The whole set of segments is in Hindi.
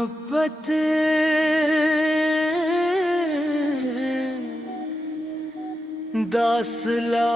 मोहब्बत दासला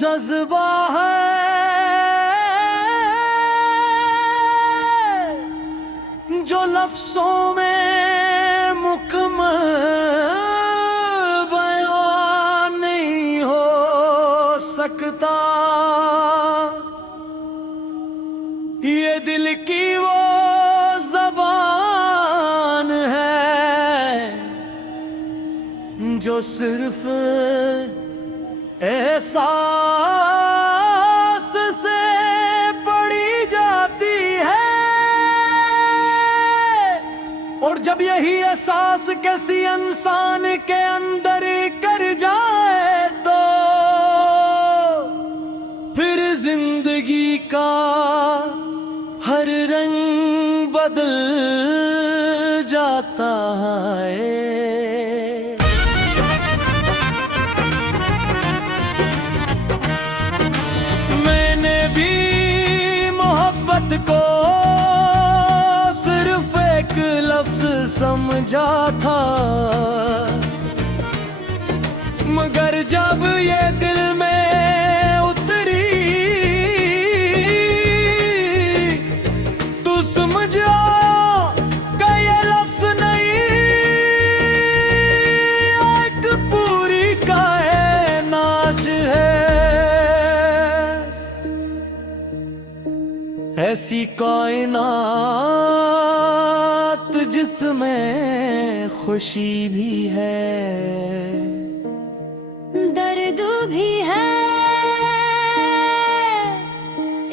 जज्बा है जो लफ्जों में मुकम्मल बयान नहीं हो सकता। ये दिल की वो ज़बान है जो सिर्फ एहसास से पढ़ी जाती है। और जब यही एहसास किसी इंसान के अंदर कर जाए तो फिर जिंदगी का हर रंग बदल जाता है। मैंने भी मोहब्बत को सिर्फ एक लफ्ज समझा था, मगर जब ये दिल में ऐसी कायनात जिसमें खुशी भी है, दर्द भी है,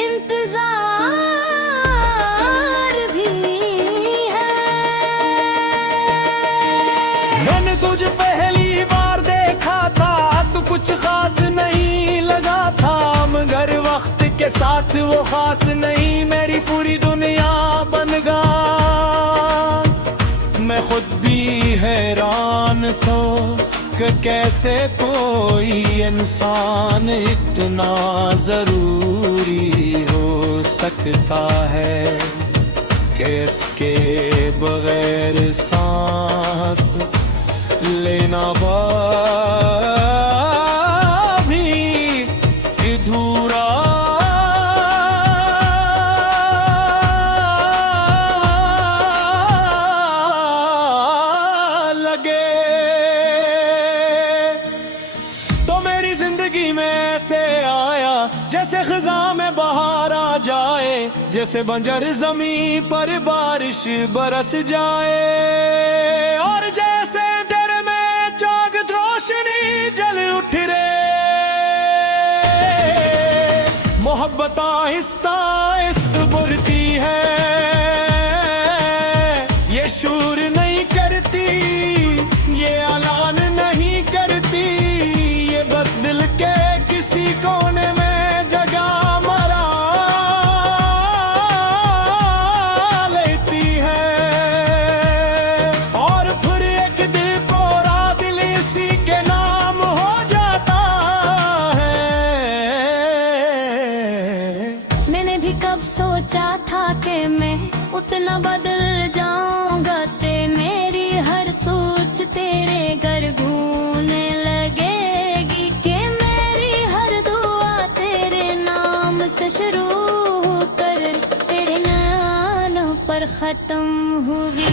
इंतजार भी है। मैंने तुझे पहली बार देखा था तो कुछ खास नहीं लगा था, मगर वक्त के साथ वो खास नहीं मेरी पूरी दुनिया बन गया। मैं खुद भी हैरान था कि कैसे कोई इंसान इतना जरूरी हो सकता है कि इसके बगैर सांस लेना भी अधूरा जैसे खज़ां में बहार आ जाए, जैसे बंजर ज़मीं पर बारिश बरस जाए, और जैसे दिल में जाग रोशनी जल उठ रे। मोहब्बत आहिस्ता आहिस्ता बढ़ती है, ये शूर नहीं करती, ये ऐलान नहीं करती, ये बस दिल के किसी कोने में सोचा था कि मैं उतना बदल जाऊंगा, ते मेरी हर सोच तेरे घर घूमने लगेगी, कि मेरी हर दुआ तेरे नाम से शुरू होकर तेरे नाम पर खत्म हुई।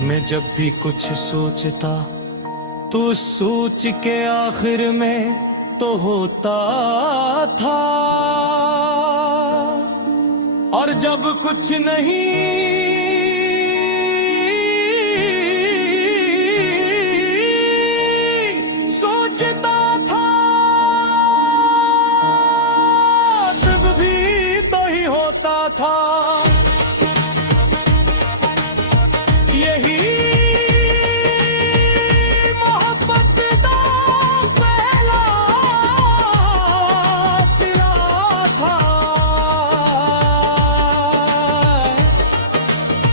मैं जब भी कुछ सोचता तो सोच के आखिर में तो होता था, और और जब कुछ नहीं सोचता था तब भी तो ही होता था। यही मोहब्बत का पहला सिरा था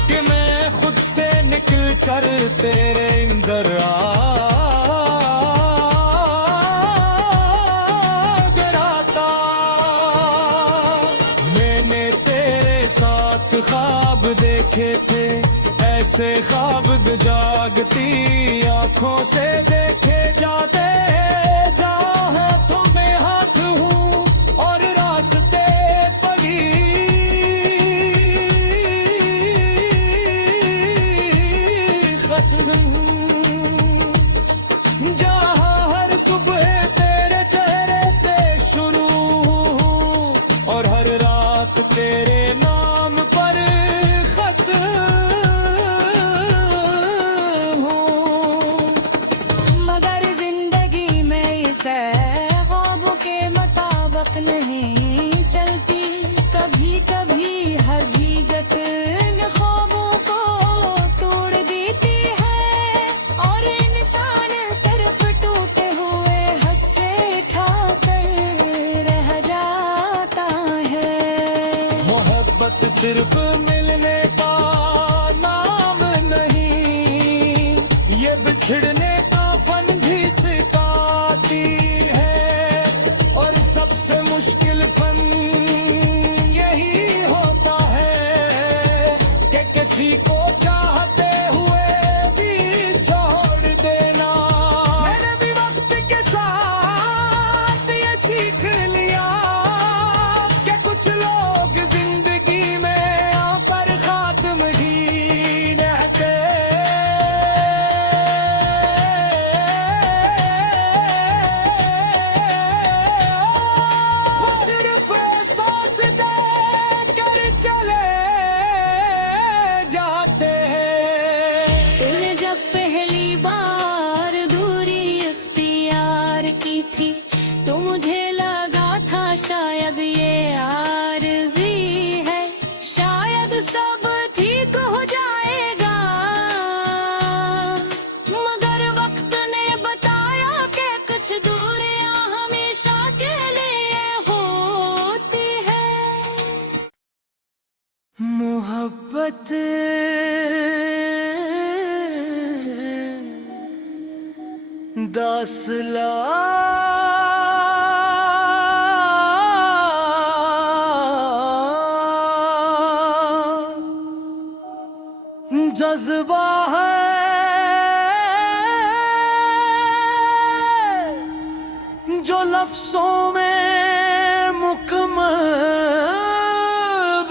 कि मैं खुद से निकल कर तेरे अंदर गराता। मैंने तेरे साथ ख्वाब देखे थे, ऐसे ख्वाब जागती आंखों से देखे जाते। जहाँ हाथों में हाथ हूँ और रास्ते परी खत्म। जहाँ हर सुबह तेरे चेहरे से शुरू और हर रात तेरे नाम पर खत्म हूँ। मगर जिंदगी में इसे ख्वाबों के मुताबिक नहीं चलती। कभी कभी हर भीगत इन ख्वाबों को तोड़ देती है और इंसान सिर्फ टूटे हुए हंसे ठाकर रह जाता है। मोहब्बत सिर्फ मिलने का नाम नहीं, ये बिछड़ने का फन भी सिखाती है। और सबसे मुश्किल फन यही होता है कि किसी को चाहते हुए भी छोड़ देना। मैंने भी वक्त के साथ ये सीख लिया कि कुछ लोग जिंदगी में पर खात्म ही रहते। वो सिर्फ एहसास दे कर चले जाते हैं। तूने जब पहली बार दूरी इख्तियार की थी तो मुझे लगा था शायद ये आरज़ी है, शायद सब ठीक हो जाएगा। मगर वक्त ने बताया कि कुछ दूरियां हमेशा के लिए होती है। मोहब्बत दासला जज्बा है जो लफ्जों में मुकम्मल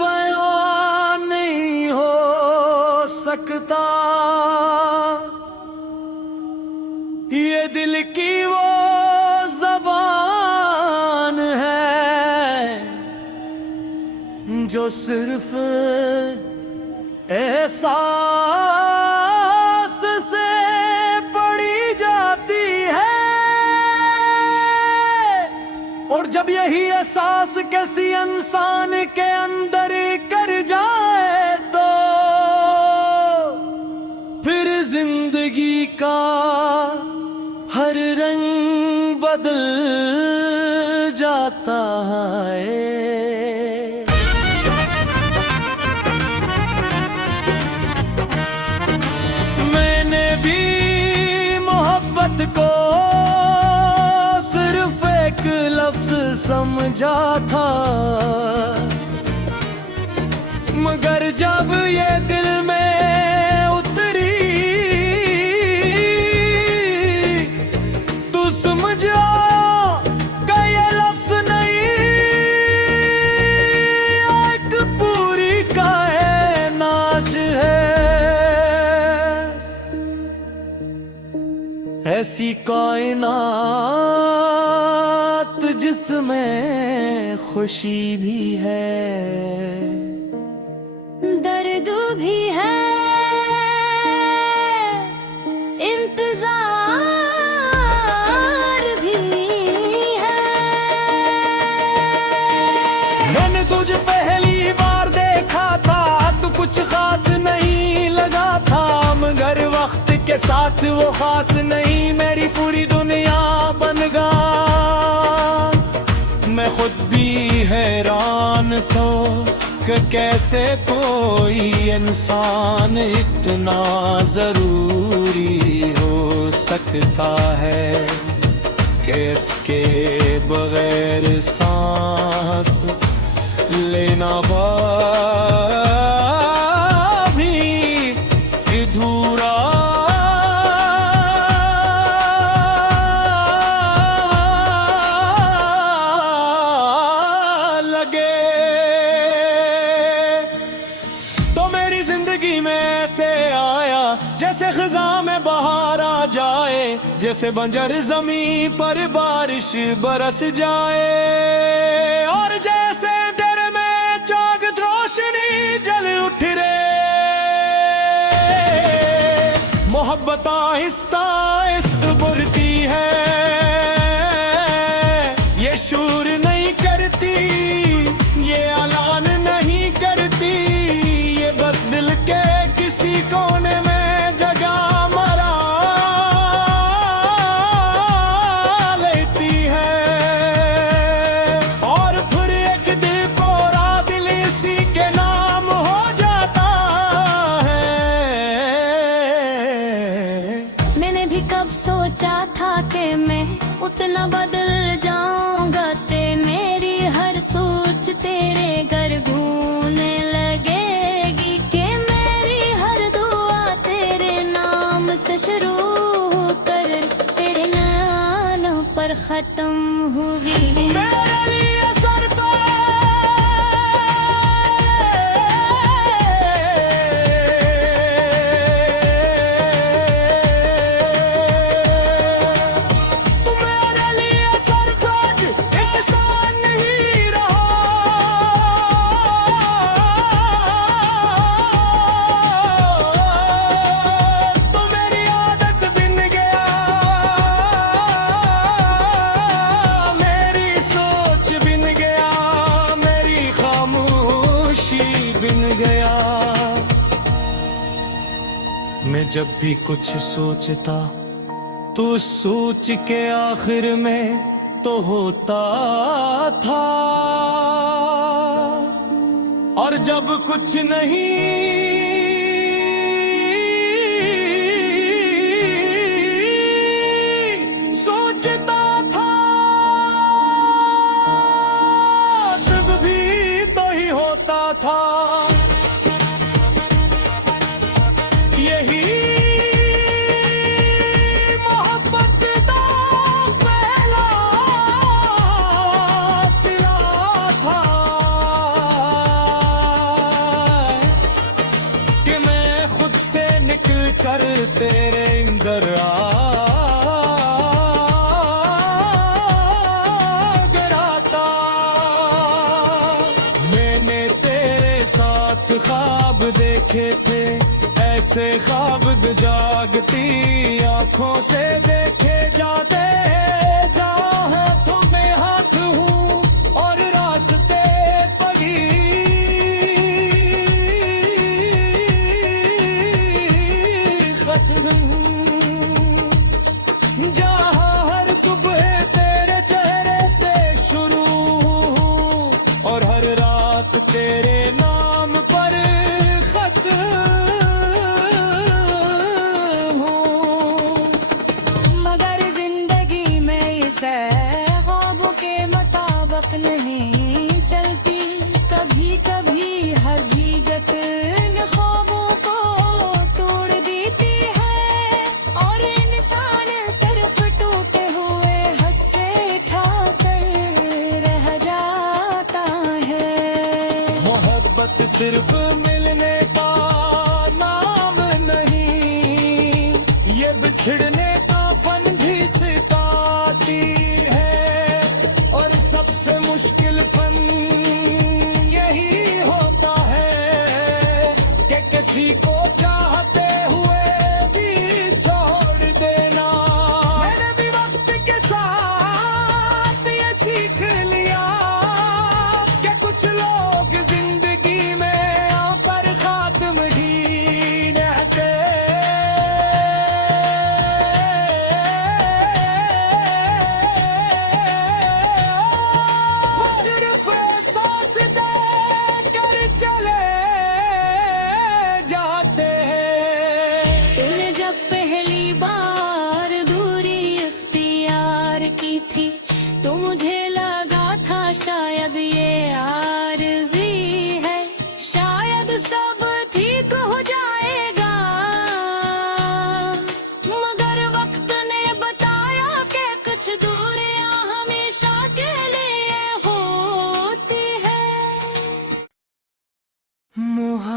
बयान नहीं हो सकता। ये दिल की वो ज़बान है जो सिर्फ एहसास से पढ़ी जाती है। और जब यही एहसास किसी इंसान के अंदर कर जाए तो फिर जिंदगी का हर रंग बदल जाता है। मैंने भी मोहब्बत को सिर्फ एक लफ्ज समझा था, मगर जब ये दिल में उतरी तो समझ आया कि ये लफ्ज नहीं, एक पूरी कायनात है। ऐसी कायनात जिसमें खुशी भी है साथ वो खास नहीं, मेरी पूरी दुनिया बन गया। मैं खुद भी हैरान था कि कैसे कोई इंसान इतना जरूरी हो सकता है कि इसके बगैर सांस लेना भी अधूरा लगे। तो मेरी जिंदगी में ऐसे आया जैसे खिजा में बहार आ जाए, जैसे बंजर जमीन पर बारिश बरस जाए, और जैसे डर में चागत रोशनी जल उठ रे। मोहब्बत आहिस्ता आहिस्ता बढ़ती है, ये शूर नहीं करती, ये ऐलान नहीं करती, ये बस दिल के किसी कोने में जगह मरा लेती है। और फिर एक दिल पूरा दिल इसी के नाम हो जाता है। मैंने भी कब सोचा था कि मैं उतना बदल जाऊंगा, ते मेरी हर सोच तेरे घर घूमने लगेगी, कि मेरी हर दुआ तेरे नाम से शुरू कर तेरे नाम पर खत्म हुई। मेरे लिए सर पे मेरे लिए सर पे इंसान नहीं रहा, तो मेरी आदत बिन गया, मेरी सोच बिन गया, मेरी खामोशी बिन गया। मैं जब भी कुछ सोचता तो सोच के आखिर में तो होता था, और जब कुछ नहीं सोचता था तब भी तो ही होता था। यही मोहब्बत का पहला सिला था कि मैं खुद से निकल कर तेरे अंदर गिराता। मैंने तेरे साथ ख्वाब देखे थे, ऐसे ख्वाब जागती आंखों से देखे जाते हैं, जहाँ हाथों में हाथ हूँ और रास्ते पड़ी खत्म, जहाँ हर सुबह तेरे चेहरे से शुरू और हर रात तेरे नाम पर खत्म हूँ। मगर जिंदगी में इसे ख्वाबों के मुताबिक नहीं चलती, कभी कभी हर भीगत इन ख्वाबों को तोड़ देती है, और इंसान सिर्फ टूटे हुए हंसे ठाकर रह जाता है। मोहब्बत सिर्फ मिलने का नाम नहीं, ये बिछड़ने का फन भी सिखाती है, और सबसे मुश्किल फन यही होता है कि किसी को चाहते हुए भी छोड़ देना। मैंने भी वक्त के साथ ये सीख लिया कि कुछ लोग जिंदगी में पर खात्म ही रहते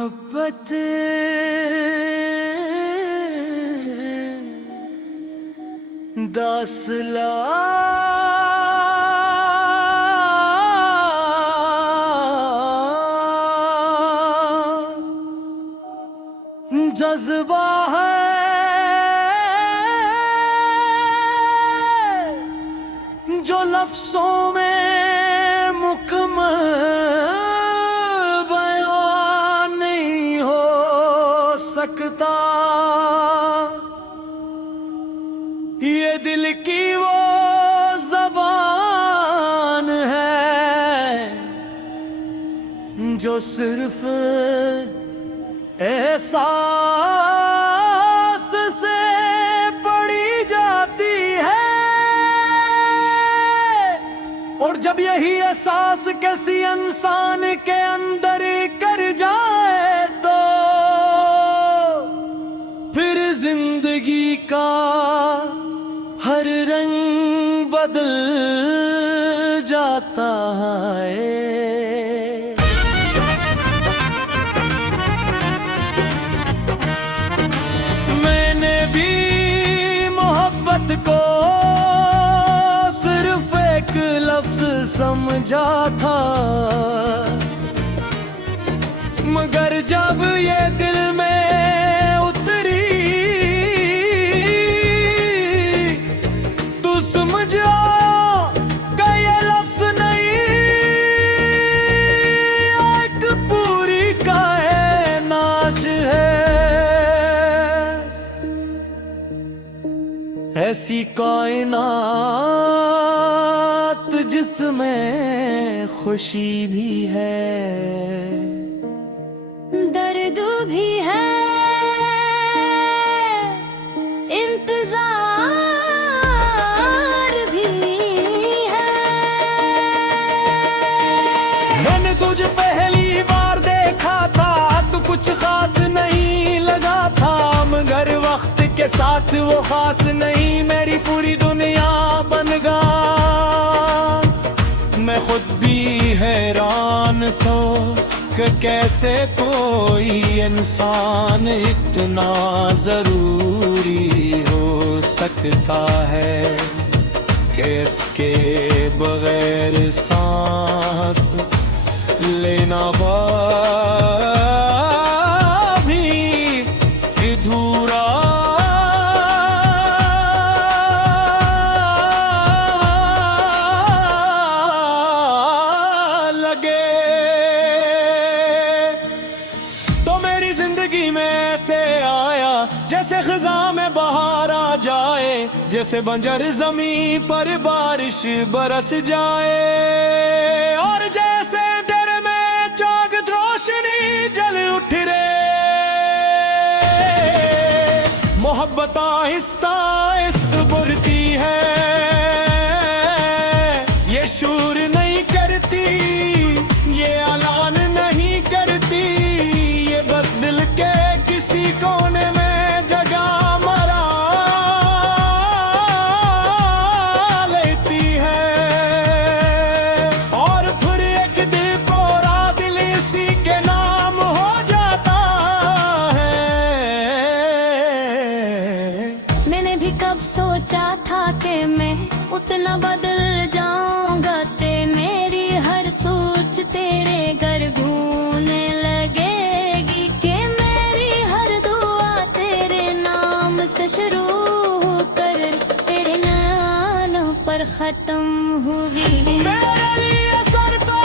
मोहब्बत दासला जज्बा है जो लफ्जों में मुकम्मल बयान नहीं हो सकता। ये दिल की वो ज़बान है जो सिर्फ एहसास से पढ़ी जाती है। और जब यही एहसास किसी इंसान के अंदर कर जाए तो फिर जिंदगी का हर रंग बदल जाता है। मैंने भी मोहब्बत को सिर्फ एक लफ्ज समझा था, मगर जब ये दिल में उतरी तो समझ आया कि ये लफ्ज नहीं, एक पूरी कायनात है। ऐसी कायनात जिसमें खुशी भी है, दर्द भी है, इंतजार भी है। मैंने तुझे पहली बार देखा था तो कुछ खास नहीं लगा था, मगर वक्त के साथ वो खास नहीं मेरी पूरी दुनिया बन गया। मैं खुद भी हैरान था कि कैसे कोई इंसान इतना जरूरी हो सकता है कि इसके बगैर सांस लेना भी अधूरा लगे। तो मेरी जिंदगी में ऐसे आया जैसे खिजा में बहार आ जाए, जैसे बंजर जमीन पर बारिश बरस जाए, और जैसे डर में चाक रोशनी जल उठ रे। मोहब्बत आहिस्ता आहिस्ता बढ़ती है, ये शूर नहीं करती, ये ऐलान नहीं करती, ये बस दिल के किसी कोने में जगह मरा लेती है। और फिर एक दिल पूरा दिल इसी के नाम हो जाता है। मैंने भी कब सोचा था कि मैं उतना बदल जाऊंगा, ते मेरी हर सोच तेरे घर गूंजने लगेगी, कि मेरी हर दुआ तेरे नाम से शुरू कर तेरे नाम पर खत्म हुई। मेरे लिए सरफे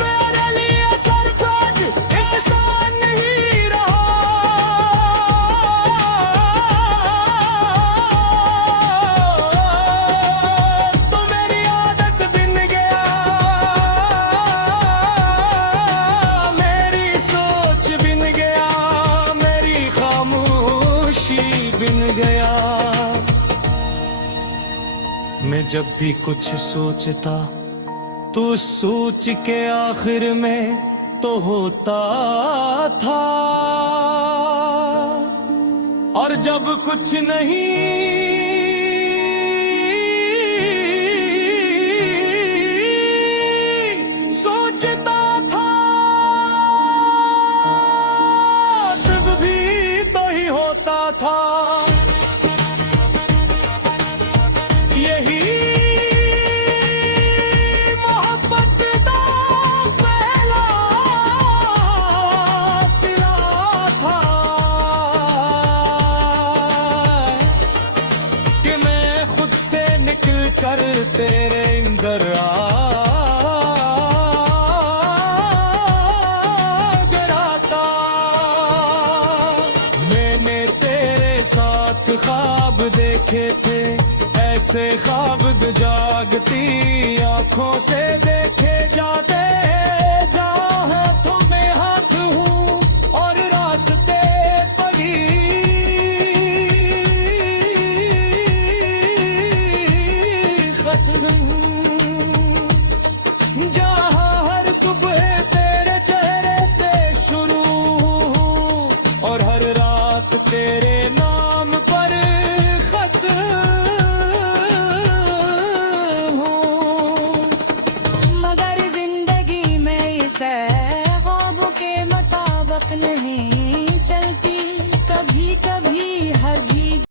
मेरे लिए सरफे इंसान नहीं रहा, तो मेरी आदत बिन गया, मेरी सोच बिन गया, मेरी खामोशी बिन गया। मैं जब भी कुछ सोचता तो सोच के आखिर में तो होता था, और जब कुछ नहीं सोचता था तब भी तो ही होता था यही मोहब्बत का पहला सिला था कि मैं खुद से निकल कर तेरे अंदर गिराता मैंने तेरे साथ ख्वाब देखे थे ऐसे ख्वाब जागती आंखों से देखे जाते जहाँ हाथों में हाथ हूँ और रास्ते पगी खत्म जहाँ हर सुबह तेरे चेहरे से शुरू और हर रात तेरे नाम पर खत्म मगर जिंदगी में इसे ख्वाबों के मुताबिक नहीं